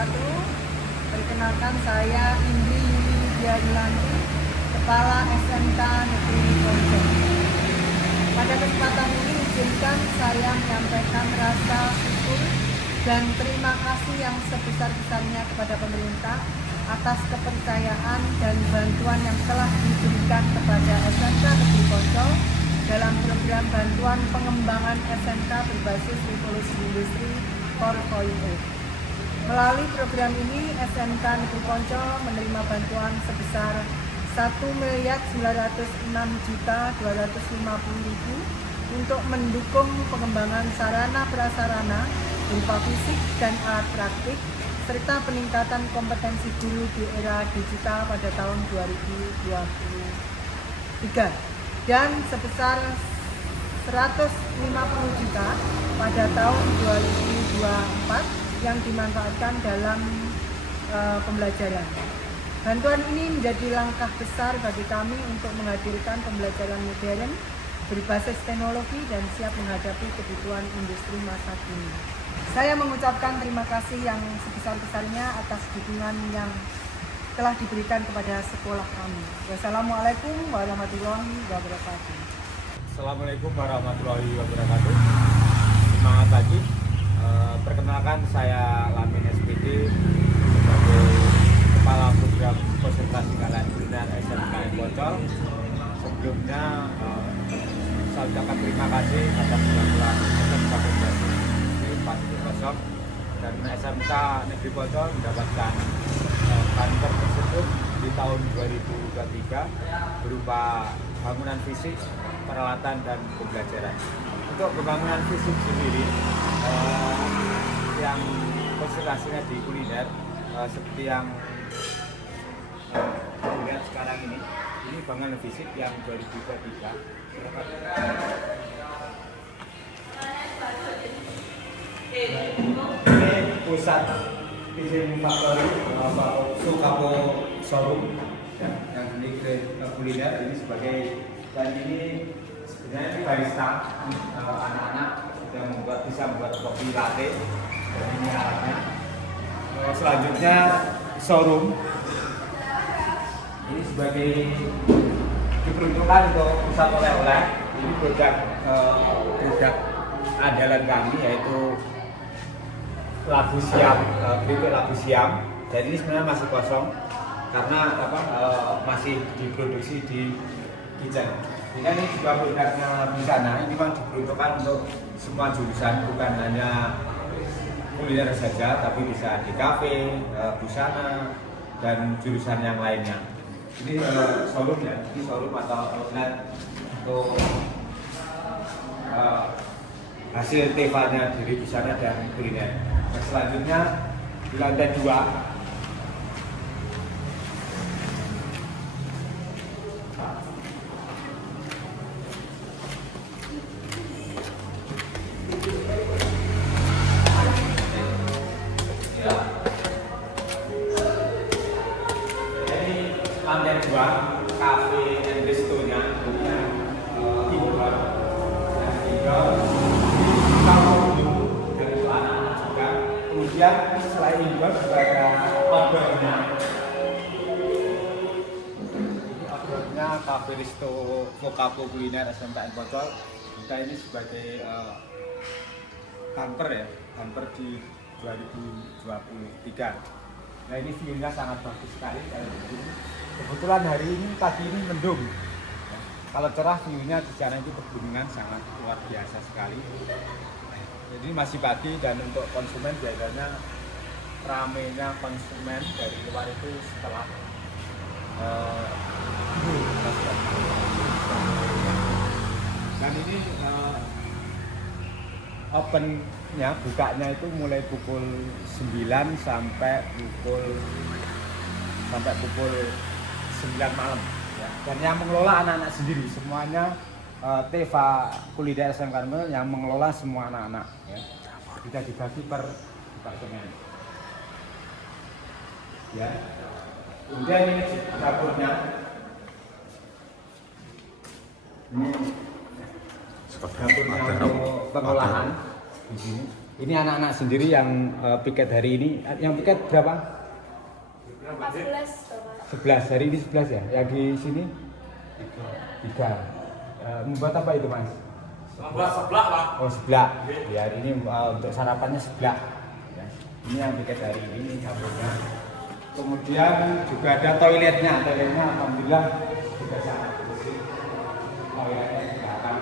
wabarakatuh. Perkenalkan, saya Indri Yuli Dianulanti, Kepala SMK Negeri Poncol. Pada kesempatan ini izinkan saya menyampaikan rasa syukur dan terima kasih yang sebesar-besarnya kepada pemerintah atas kepercayaan dan bantuan yang telah diberikan kepada SMK Negeri Poncol dalam program bantuan pengembangan SMK berbasis revolusi industri 4.0. Melalui program ini, SMK Negeri Poncol menerima bantuan sebesar Rp1.906.250.000 untuk mendukung pengembangan sarana prasarana berupa fisik dan alat praktik serta peningkatan kompetensi guru di era digital pada tahun 2023 dan sebesar 150 juta pada tahun 2024 yang dimanfaatkan dalam pembelajaran. Bantuan ini menjadi langkah besar bagi kami untuk menghadirkan pembelajaran modern berbasis teknologi dan siap menghadapi kebutuhan industri masa kini. Saya mengucapkan terima kasih yang sebesar-besarnya atas dukungan yang telah diberikan kepada sekolah kami. Wassalamualaikum warahmatullahi wabarakatuh. Assalamualaikum warahmatullahi wabarakatuh. Semangat pagi. Perkenalkan, saya Lamin SPD sebagai Kepala Program Konsentrasi Kalian Kuliner SMK Poncol. Sebelumnya saya ucapkan terima kasih atas bantuan SMK Berbasis 4.0 dan SMK Negeri Poncol mendapatkan kantor tersebut di tahun 2023 berupa bangunan fisik, peralatan dan pembelajaran. Untuk pembangunan fisik sendiri yang konsentrasinya di kuliner seperti yang dilihat sekarang ini bangunan fisik yang 2023. Ini pusat izin faktori Sukapo Showroom yang memiliki kuliner ini sebagai, dan ini sebenarnya ini barista anak-anak yang bisa membuat kopi latte dan ini alatnya. Selanjutnya showroom ini sebagai diperuntukkan untuk pusat oleh-oleh. Ini produk andalan kami yaitu labu siam, keripik labu siam. Dan ini sebenarnya masih kosong karena masih diproduksi di kitchen. Ini juga produknya di sana. Ini memang diperuntukkan untuk semua jurusan, bukan hanya kuliner saja, tapi bisa di kafe, busana, dan jurusan yang lainnya. Ini showroom ya, ini showroom atau outlet untuk hasil TV-nya dari busana dan kuliner. Nah, selanjutnya di lantai 2 kafe dan restonya indoor dan indoor kalau dulu dari anak-anak juga. Kemudian selain indoor juga ada outdoornya. Outdoornya kafe resto Vokapo Kuliner SMK Poncol. Kita ini sebagai bumper ya, bumper di 2023. Nah, ini view-nya sangat bagus sekali. Kebetulan hari ini pagi ini mendung. Kalau cerah view-nya di sana itu pegunungan sangat luar biasa sekali. Jadi masih pagi dan untuk konsumen biasanya ramenya konsumen dari luar itu setelah dan ini opennya, bukanya itu mulai pukul 9 sampai pukul 9 malam ya. Dan yang mengelola anak-anak sendiri semuanya. Teva Kuliner SMK yang mengelola semua anak-anak ya. Tidak dibagi per departemen ya. Kemudian ini dapurnya, ini dapurnya untuk pengolahan di sini. Ini anak-anak sendiri yang piket hari ini. Yang piket berapa? 14 Bapak. 11, hari ini 11 ya? Yang di sini? 3. Membuat apa itu Mas? Membuat seblak Pak. Oh seblak. Ya hari ini untuk sarapannya seblak. Ya. Ini yang piket hari ini dapurnya. Kemudian juga ada toiletnya. Toiletnya alhamdulillah juga sangat bersih. Toiletnya di belakang.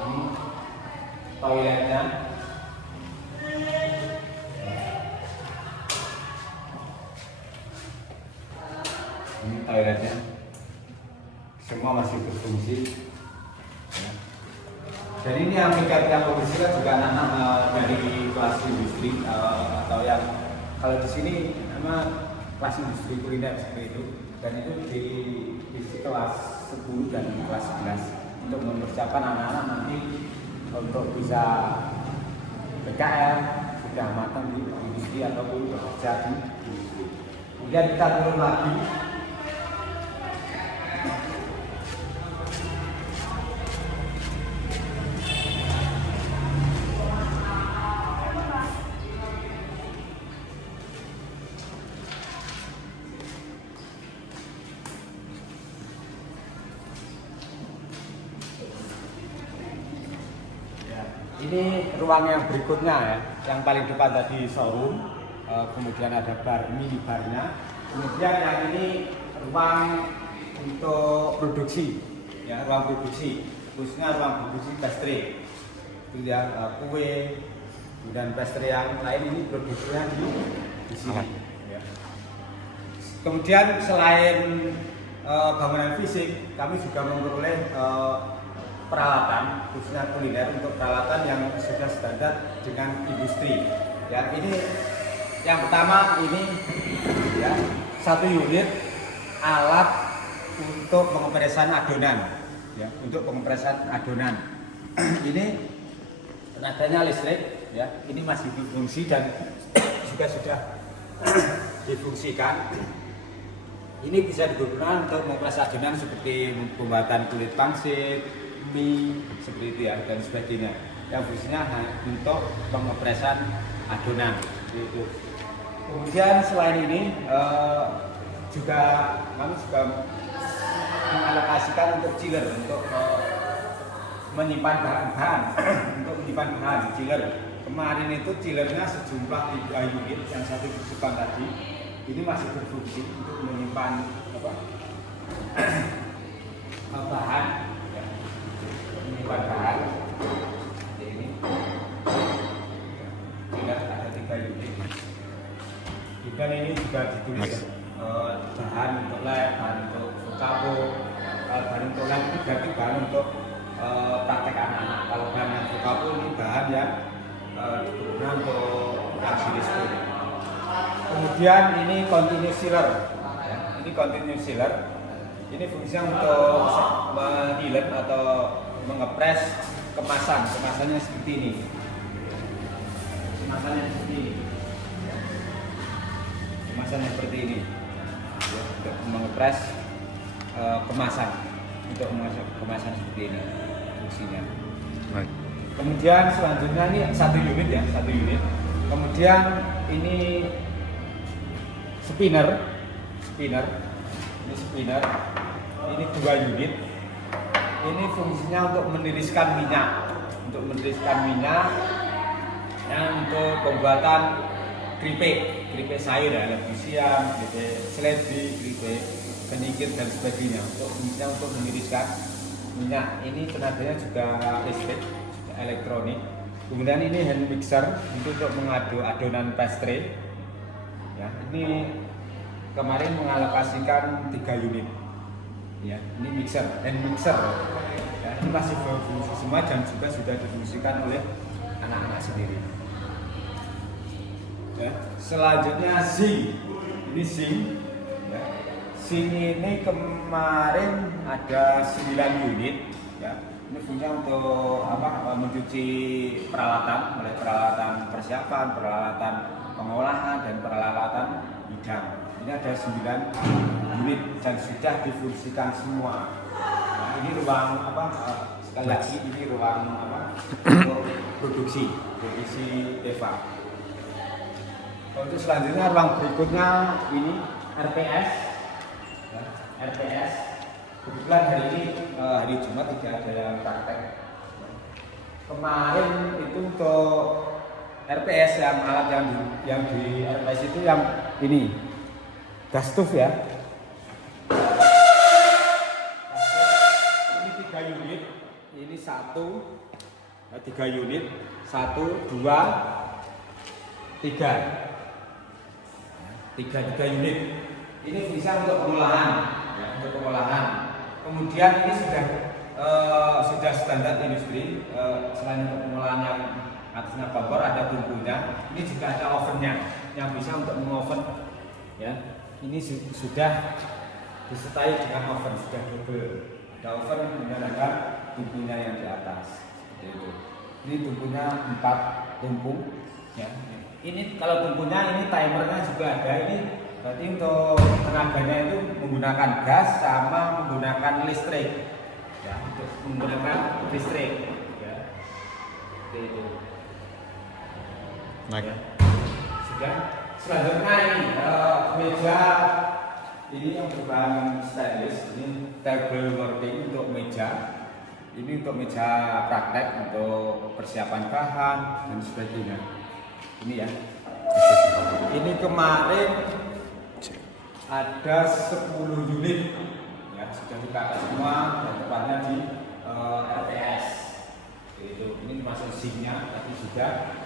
Ini toiletnya. Ini toiletnya. Semua masih berfungsi. Ya. Dan ini yang piket yang berfungsi kan juga anak-anak dari kelas industri atau yang kalau di sini nama kelas industri kuliner seperti itu. Dan itu di kelas 10 dan kelas 11 untuk mempersiapkan anak-anak nanti untuk bisa PKL sudah matang di industri ataupun bekerja di industri. Kemudian kita turun lagi. Ini ruang yang berikutnya ya, yang paling depan tadi showroom, kemudian ada bar, mini barnya, kemudian yang ini ruang untuk produksi, ya ruang produksi, khususnya ruang produksi pastry, itu ya kue, dan pastry yang lain ini produksinya di sini. Ya. Kemudian selain bangunan fisik, kami juga memperoleh peralatan khususnya kuliner untuk peralatan yang sudah standar dengan industri. Ya, ini yang pertama ini ya 1 unit alat untuk pengopresan adonan. Ya, untuk pengopresan adonan. Ini tenaganya listrik ya. Ini masih berfungsi dan juga sudah difungsikan. Ini bisa digunakan untuk mengopres adonan seperti pembuatan kulit pangsit, mie seperti itu ya dan sebagainya. Yang fungsinya untuk pengopresan adonan. Gitu. Kemudian selain ini juga kami juga mengalokasikan untuk chiller untuk menyimpan bahan-bahan untuk menyimpan bahan chiller. Kemarin itu chillernya sejumlah 3 unit yang satu di depan tadi ini masih berfungsi untuk menyimpan bahan. Bahan seperti ini. Tidak ada 3 unit. Juga ini juga ditulis bahan untuk lab, bahan untuk vokabo, bahan untuk lab itu berarti bahan untuk praktek anak-anak. Kalau bahan yang vokabo ini bahan yang digunakan untuk aksi disco. Kemudian ini continuous sealer. Ya, ini continuous sealer. Ini fungsinya untuk mengilet atau mengepres kemasan. Kemasannya seperti ini. Kemasannya seperti ini. Kemasannya seperti ini. Ya, untuk mengepres kemasan. Untuk mengepres kemasan seperti ini fungsinya. Baik. Kemudian selanjutnya ini 1 unit ya, 1 unit. Kemudian ini spinner. Ini spinner. Ini 2 unit. Ini fungsinya untuk meniriskan minyak, dan untuk pembuatan keripik sayur ya, lebih siam, keripik seledi, keripik penyingkir dan sebagainya. Fungsinya untuk meniriskan minyak. Ini tenaganya juga listrik, juga elektronik. Kemudian ini hand mixer untuk mengaduk adonan pastry. Ya, ini kemarin mengalokasikan 3 unit. Ya, ini hand mixer. Ya, ini masih berfungsi semua dan juga sudah difungsikan oleh anak-anak sendiri. Ya, selanjutnya sink. Ini sink. Ya. Sink ini kemarin ada 9 unit. Ya. Ini fungsinya untuk mencuci peralatan, mulai peralatan persiapan, peralatan pengolahan dan peralatan hidang. Ini ada 9 unit dan sudah difungsikan semua. Nah, ini ruang sekali lagi ini ruang untuk produksi EVA. Untuk selanjutnya ruang berikutnya ini RPS. Ya, RPS. Kebetulan hari ini hari Jumat tidak ada yang praktek. Kemarin itu untuk RPS yang alat yang di RPS itu yang ini gas stove ya. Ini 3 unit. Ini 3 unit. 1, 2, 3. 3 unit. Ini bisa untuk pengolahan, ya, untuk pengolahan. Kemudian ini sudah standar industri. Selain untuk pengolahan yang atasnya kompor, ada tungkunya. Ini juga ada ovennya yang bisa untuk mengoven. Ya, ini sudah disertai dengan oven, sudah double. Ada oven, kemudian ada tungkunya yang di atas. Seperti itu. Ini tungkunya 4 tumpuk. Ya. Ini kalau tungkunya ini timernya juga ada. Ini berarti untuk tenaganya itu menggunakan gas sama menggunakan listrik. Ya, untuk menggunakan listrik. Ya. Seperti itu. Ya. Sudah. Selanjutnya ini meja ini yang berbahan stainless. Ini table working untuk meja. Ini untuk meja praktek untuk persiapan bahan dan sebagainya. Ini ya. Ini kemarin ada 10 unit ya, sudah dipakai semua dan tepatnya di RPS. Itu ini masuk SIM-nya tapi sudah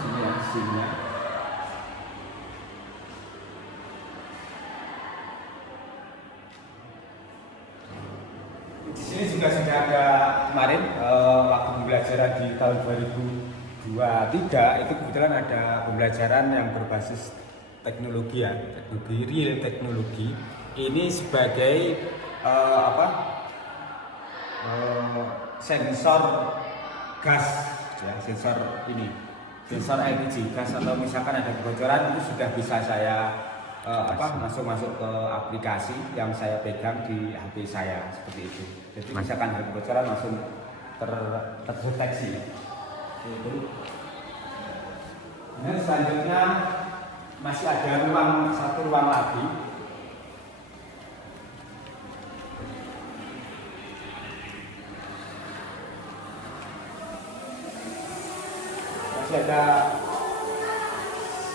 sini ya SIM-nya. Di sini juga sudah ada kemarin waktu pembelajaran di tahun 2023 itu kebetulan ada pembelajaran yang berbasis teknologi ya, teknologi real teknologi. Ini sebagai sensor gas ya, sensor LPG gas atau misalkan ada kebocoran itu sudah bisa saya masuk ke aplikasi yang saya pegang di HP saya seperti itu. Jadi misalkan ada kebocoran langsung terdeteksi. Itu. Dan selanjutnya masih ada satu ruang lagi. Masih ada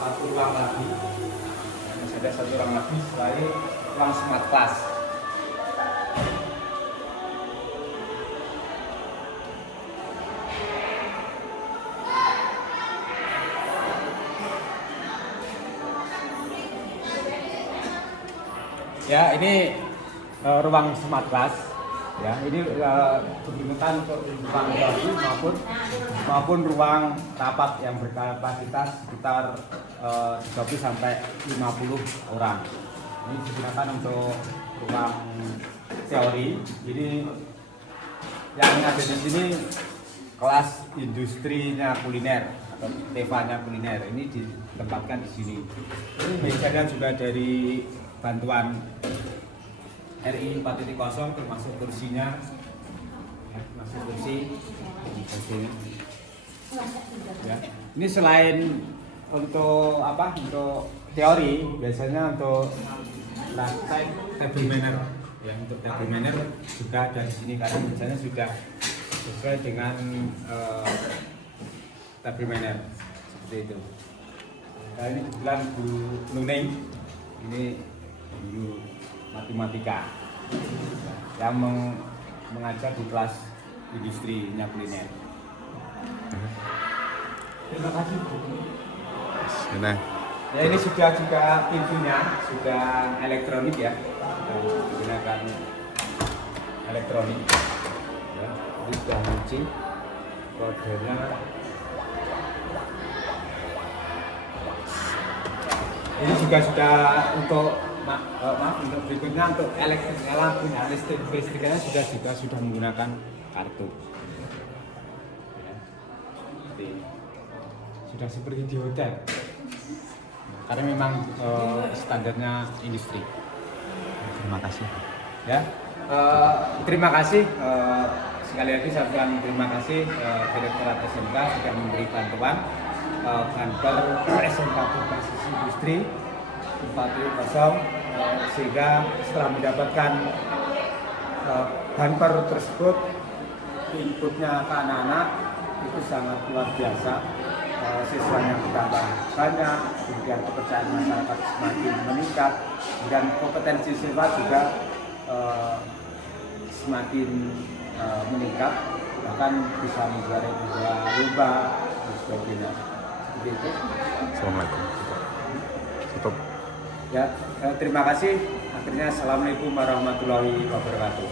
satu ruang lagi. Selain ruang smart class. Ya, ini ruang smart class. Ya, ini digunakan untuk ruang teori maupun ruang rapat yang berkapasitas sekitar 30 sampai 50 orang. Ini digunakan untuk ruang teori. Jadi yang ada di sini kelas industrinya kuliner atau TEVA-nya kuliner. Ini ditempatkan di sini. Ini mejanya juga dari bantuan RI 4.0 termasuk kursinya, masuk kursi. Ya. Ini selain untuk untuk teori, biasanya untuk praktek table manner. Ya, untuk table manner juga ada di sini karena biasanya sudah sesuai dengan table manner seperti itu. Nah, ini kebetulan Bu Nuning, ini guru matematika yang mengajar di kelas industrinya kuliner. Terima kasih Bu. Nah. Ya, ini sudah juga pintunya sudah elektronik ya, menggunakan elektronik. Ya, ini sudah kunci kodenya. Ini juga sudah untuk untuk berikutnya untuk lampunya listriknya sudah menggunakan kartu. Ya. Sudah seperti di hotel. Karena memang standarnya industri. Terima kasih. Ya, terima kasih. sekali lagi saya ucapkan terima kasih Direktorat SMK sudah memberi bantuan kantor SMK berbasis industri 430 sehingga setelah mendapatkan banper tersebut inputnya ke anak-anak itu sangat luar biasa. Siswanya bertambah banyak, kemudian kepercayaan masyarakat semakin meningkat dan kompetensi siswa juga semakin meningkat, bahkan bisa menjuarai lomba dan sebagainya. Seperti itu. Assalamualaikum. Tutup. Ya, terima kasih. Akhirnya assalamualaikum warahmatullahi wabarakatuh.